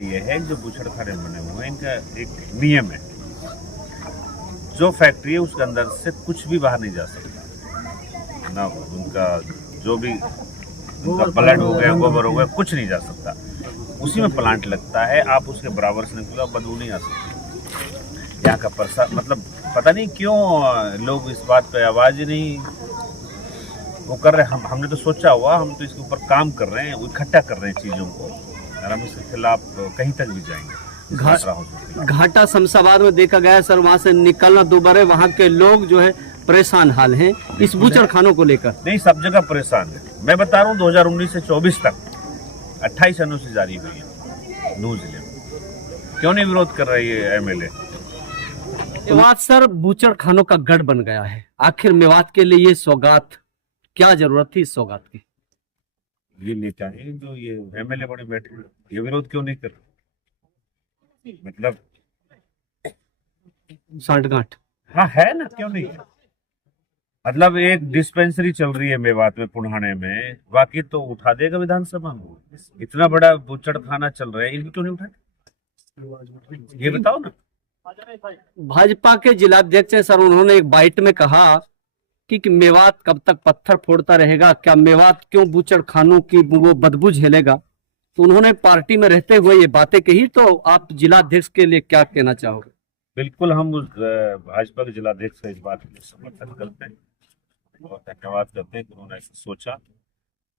ये है जो बूचड़खाने बने हुए हैं, इनका एक नियम है, जो फैक्ट्री है उसके अंदर से कुछ भी बाहर नहीं जा सकता ना, उनका जो भी उनका ब्लड हो गया, गोबर हो गया, कुछ नहीं जा सकता। उसी में प्लांट लगता है, आप उसके बराबर से निकलो, बदबू नहीं आ सकती। यहाँ का प्रसाद मतलब पता नहीं क्यों लोग इस बात पे आवाज ही नहीं वो कर रहे। हमने तो सोचा हुआ, हम तो इसके ऊपर काम कर रहे हैं, इकट्ठा कर रहे हैं चीजों को, और हम इसके खिलाफ कहीं तक भी जाएंगे। घाटा शमशाबाद में देखा गया है सर, वहाँ से निकलना दोबारा, वहाँ के लोग जो है परेशान हाल हैं इस बूचड़खानों को लेकर। नहीं, सब जगह परेशान है। मैं बता रहा हूँ 2019 से 24 तक 28 एनओसी जारी हुई है नूह जिले में। क्यों नहीं विरोध कर रही है एमएलए? मेवात सर बूचड़खानों का गढ़ बन गया है, आखिर मेवात के लिए ये सौगात, क्या जरूरत थी इस सौगात की? ये नेता है जो ये एमएलए बड़े बैठे, ये विरोध क्यों नहीं कर रहे? मतलब सांठगांठ हाँ है ना, क्यों नहीं है? मतलब एक डिस्पेंसरी चल रही है मेवात में, पुढ़ाने में, बाकी तो उठा देगा विधानसभा में। इतना बड़ा बूचड़खाना चल रहा है, इनको क्यों नहीं उठाते? ये बताओ ना। भाजपा के जिलाध्यक्ष हैं सर, उन्होंने एक बाइट में कहा कि मेवात कब तक पत्थर फोड़ता रहेगा, क्या मेवात क्यों बूचड़खानों की वो बदबू झेलेगा? तो उन्होंने पार्टी में रहते हुए ये बातें कही, तो आप जिलाध्यक्ष के लिए क्या कहना चाहोगे? बिल्कुल, हम उस भाजपा के जिलाध्यक्ष का इस बात को समर्थन करते हैं और धन्यवाद करते हैं कि उन्होंने ऐसा सोचा।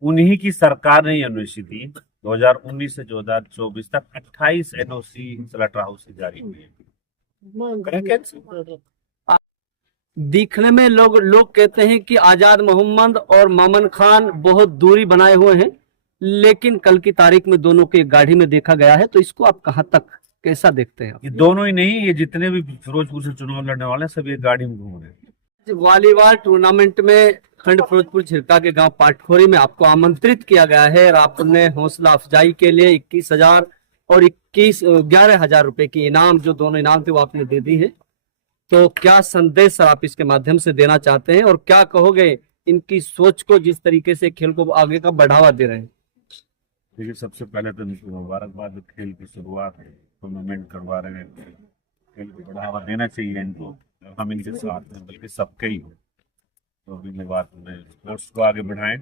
उन्हीं की सरकार ने एनओसी दी 2019 से 2024 तक 28 एनओसी सलाटर हाउस से जारी हुई है। दिखने में लोग कहते हैं कि आजाद मोहम्मद और मामन खान बहुत दूरी बनाए हुए हैं, लेकिन कल की तारीख में दोनों के गाड़ी में देखा गया है, तो इसको आप कहां तक कैसा देखते हैं? ये दोनों ही नहीं, ये जितने भी फिरोजपुर से चुनाव लड़ने वाले हैं सब ये गाड़ी में घूम रहे हैं। वॉलीबॉल टूर्नामेंट में खंड फिरोजपुर छिरका के गांव पाटखोरी में आपको आमंत्रित किया गया है और आपने हौसला अफजाई के लिए 21,000 और 11,000 रुपए की इनाम, जो दोनों इनाम थे वो आपने दे दी है। तो क्या संदेश सर आप इसके माध्यम से देना चाहते हैं और क्या कहोगे इनकी सोच को, जिस तरीके से खेल को आगे का बढ़ावा दे रहे हैं? देखिए, सबसे पहले तो इनको मुबारकबाद, खेल की शुरुआत है, टूर्नामेंट करवा रहे हैं, खेल को बढ़ावा देना चाहिए इनको। हम इनके साथ हैं, बल्कि सबके ही हो, तो भी मेवात में स्पोर्ट्स को आगे बढ़ाएं।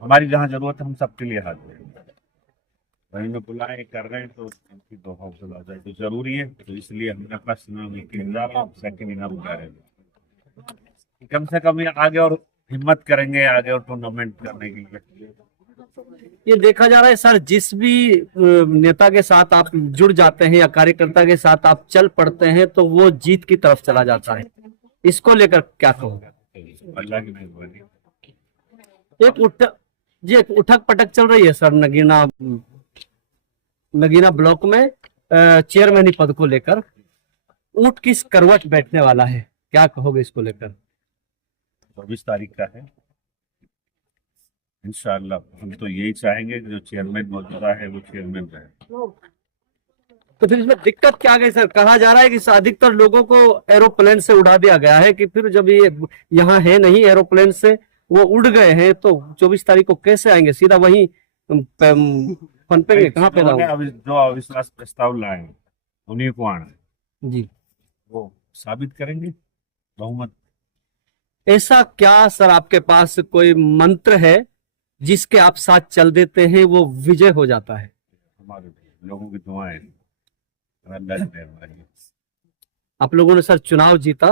हमारी जहाँ जरूरत है हम सबके लिए हाजिर हैं। वहीं में बुलाए कर रहे हैं तो इनकी दो हौसला जाए तो जरूरी है, तो इसलिए हमने फर्स्ट इनाम सेकंड इनाम बुला रहे हैं। कम से कम ये आगे और हिम्मत करेंगे आगे और टूर्नामेंट करने के लिए। ये देखा जा रहा है सर, जिस भी नेता के साथ आप जुड़ जाते हैं या कार्यकर्ता के साथ आप चल पड़ते हैं तो वो जीत की तरफ चला जाता है, इसको लेकर क्या कहोगे? अल्लाह की मेहरबानी। एक उठक पटक चल रही है सर नगीना ब्लॉक में चेयरमैनी पद को लेकर, ऊंट किस करवट बैठने वाला है, क्या कहोगे इसको लेकर? 24 तारीख का है इंशाअल्लाह। हम तो यही चाहेंगे कि जो चेयरमैन मौजूदा है वो चेयरमैन रहे। तो फिर इसमें दिक्कत क्या आ गई सर? कहा जा रहा है कि अधिकतर लोगों को एरोप्लेन से उड़ा दिया गया है, कि फिर जब ये यहाँ है नहीं एरोप्लेन से वो उड़ गए हैं तो 24 तारीख को कैसे आएंगे? सीधा वही पनपेंगे? कहाँ पे जो अविश्वास प्रस्ताव लाए उन्हीं को आना है जी, वो साबित करेंगे बहुमत। ऐसा क्या सर आपके पास कोई मंत्र है जिसके आप साथ चल देते हैं वो विजय हो जाता है? हमारे लोगों की दुआएं, अल्लाह की मेहरबानी। आप लोगों ने सर चुनाव जीता,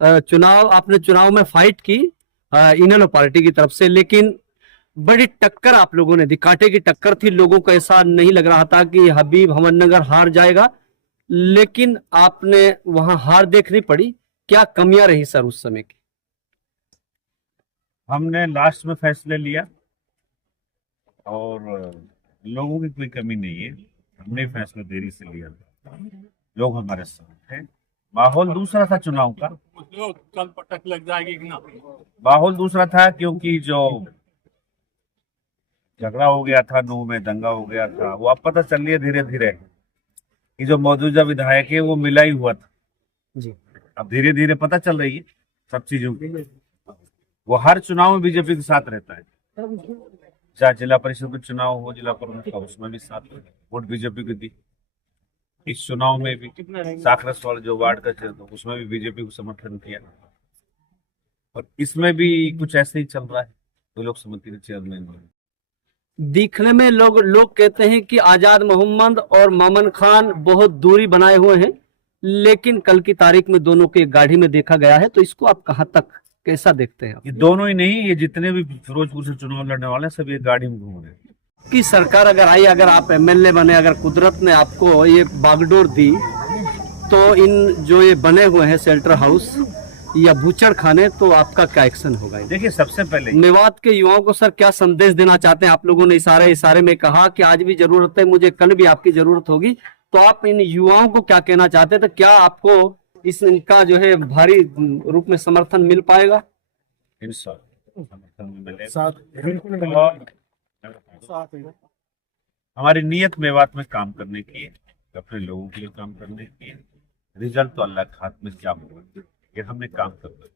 आपने चुनाव में फाइट की इनेलो पार्टी की तरफ से, लेकिन बड़ी टक्कर आप लोगों ने दी, कांटे की टक्कर थी। लोगों को ऐसा नहीं लग रहा था कि हबीब हमदनगर हार जाएगा, लेकिन आपने वहां हार देखनी पड़ी। क्या कमियां रही सर उस समय की? हमने लास्ट में फैसले लिया और लोगों की कोई कमी नहीं है, हमने फैसला देरी से लिया था, लोग हमारे साथ हैं। माहौल दूसरा था चुनाव का, कल पटक लग जाएगी कि ना, माहौल दूसरा था क्योंकि जो झगड़ा हो गया था, नूह में दंगा हो गया था, वो अब पता चल रही है धीरे धीरे कि जो मौजूदा विधायक है वो मिला ही हुआ था जी। अब धीरे धीरे पता चल रही है सब चीजों की। वो हर चुनाव में बीजेपी के साथ रहता है, चाहे जिला परिषद का चुनाव हो, जिला प्रमुख का, उसमें भी 7 वोट बीजेपी को दी। इस चुनाव में भी साकरस वाला जो वार्ड का चुनाव, उसमें भी बीजेपी को समर्थन किया। और इसमें भी कुछ ऐसे ही चल रहा है। तो लोक समिति के चेयरमैन दिखने में लोग कहते हैं कि आजाद मोहम्मद और मामन खान बहुत दूरी बनाए हुए हैं, लेकिन कल की तारीख में दोनों के गाड़ी में देखा गया है। तो इसको आप कहाँ तक कैसा देखते हैं? ये दोनों ही नहीं, ये जितने भी फिरोजपुर से चुनाव लड़ने वाले हैं सब ये गाड़ी में घूम रहे हैं। की सरकार अगर आई, अगर आप एमएलए बने, अगर कुदरत ने आपको ये बागडोर दी, तो इन जो ये बने हुए हैं शेल्टर हाउस या बूचड़ खाने, तो आपका क्या एक्शन होगा? देखिए, सबसे पहले मेवात के युवाओं को सर क्या संदेश देना चाहते हैं? आप लोगों ने इशारे में कहा कि आज भी जरूरत है, मुझे कल भी आपकी जरूरत होगी, तो आप इन युवाओं को क्या कहना चाहते हैं? तो क्या आपको इनका जो है भारी रूप में समर्थन मिल पाएगा? इंशाल्लाह समर्थन मिलेगा। हमारी नियत मेवात में काम करने की है, अपने लोगों के लिए काम करने की है। रिजल्ट तो अल्लाह के हाथ में क्या होगा, ये हमने काम करना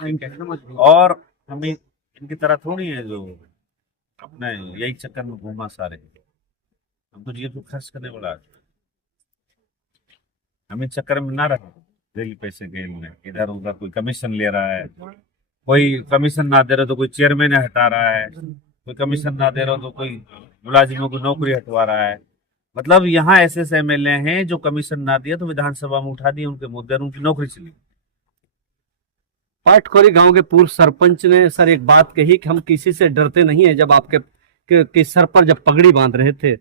है। और हमें इनकी तरह थोड़ी है जो अपने यही चक्कर में घूमा सारे। हम तो जेब को खर्च करने वाला है, हमें चक्कर में ना रहे डेली पैसे गेल में, इधर उधर कोई कमीशन ले रहा है, कोई कमीशन ना दे रहा तो कोई चेयरमैन हटा रहा है, कोई कमीशन ना दे रहा तो कोई मुलाजिमों को नौकरी हटवा रहा है। मतलब यहाँ ऐसे एमएलए हैं जो कमीशन ना दिया तो विधानसभा में उठा दिए उनके मुद्दे, उनकी नौकरी चली। पाटखोरी गांव के पूर्व सरपंच ने सर एक बात कही कि हम किसी से डरते नहीं है। जब आपके सर पर जब पगड़ी बांध रहे थे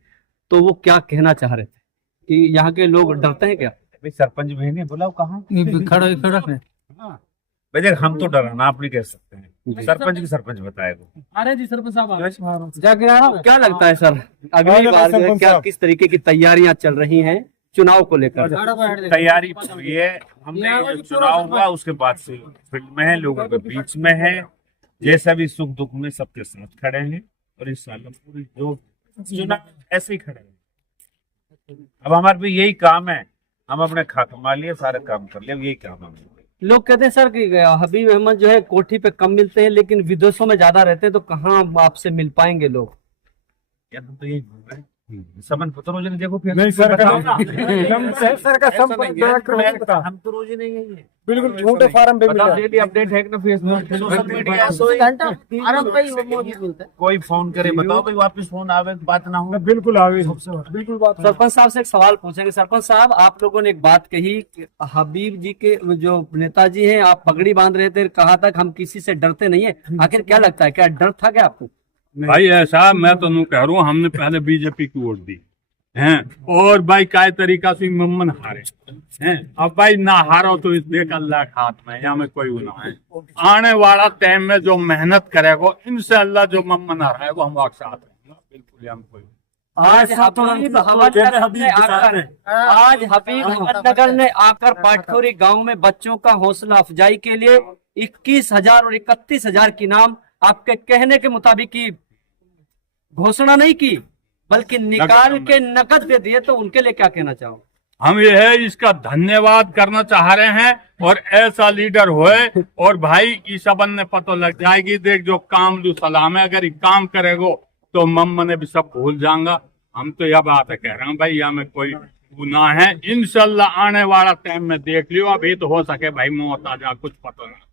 तो वो क्या कहना चाह रहे थे कि यहाँ के लोग डरते हैं क्या? सरपंच भी नहीं बोला कहाँ खड़ा भैया, हम तो डरा ना, आप नहीं कह सकते हैं। सरपंच की सरपंच बताएगा। अरे जी सरपंच साहब क्या लगता है सर, अगली बार जो है क्या किस तरीके की तैयारियां चल रही हैं चुनाव को लेकर? तैयारी ये हमने जो चुनाव हुआ उसके बाद से फील्ड में है, लोगों के बीच में है, जैसा भी सुख दुख में सबके साथ खड़े हैं। और इस साल पूरी जो चुनाव ऐसे ही खड़े हैं। अब हमारे भी यही काम है, हम अपने खाते मार लिए, सारे काम कर लिए, यही काम है। लोग कहते हैं सर कि हबीब अहमद जो है कोठी पे कम मिलते हैं लेकिन विदेशों में ज्यादा रहते हैं, तो कहाँ आपसे मिल पाएंगे लोग? यार तो यही बोल रहे हैं, समन तो रोज नहीं देखो, फिर नहीं सर बताओ ना। सर का संपर्क हम तो रोज ही नहीं है, बिल्कुल झूठे फार्म पे बताओ, मिला डेली अपडेट है कि ना फेसबुक सोशल मीडिया। कोई फोन करे बताओ भाई, वापस फोन आवे, बात ना हो। बिल्कुल आगे बिल्कुल बात सरपंच साहब से एक सवाल पूछेंगे। सरपंच साहब, आप लोगों ने एक बात कही कि हबीब जी के जो नेताजी हैं, आप पगड़ी बांध रहे थे, कहा था कि हम किसी से डरते नहीं है। आखिर क्या लगता है, क्या डर था क्या आपको? भाई ऐसा मैं तो नहीं कह रहा हूँ, हमने पहले बीजेपी की वोट दी हैं, और भाई काय तरीका से मम्मन हारे हैं। अब भाई ना हारो तो इस देख अल्लाह के हाथ में, यहाँ में कोई गुनाह है। आने वाला टाइम में जो मेहनत करेगा इंशाअल्लाह जो मम्मन हारा है वो हम साथ रहेंगे, बिल्कुल हम कोई। आज हबीब अहमदनगर ने आकर पाटखोरी गांव में बच्चों का हौसला अफजाई के लिए 21,000 और 31,000 की नाम आपके कहने के मुताबिक की घोषणा नहीं की, बल्कि निकाल के नकद दे दिए। तो उनके लिए क्या कहना चाहो? हम ये है इसका धन्यवाद करना चाह रहे हैं, और ऐसा लीडर होए और भाई की सबन ने पता लग जाएगी। देख जो काम दू सलाम है, अगर ये काम करेगो तो मम्मा ने भी सब भूल जाऊंगा। हम तो यह बात कह रहे हैं भाई, हमें कोई गुनाह है इंशाल्लाह आने वाला टाइम में देख लियो। अभी तो हो सके भाई मौत आ जा, कुछ पता नहीं।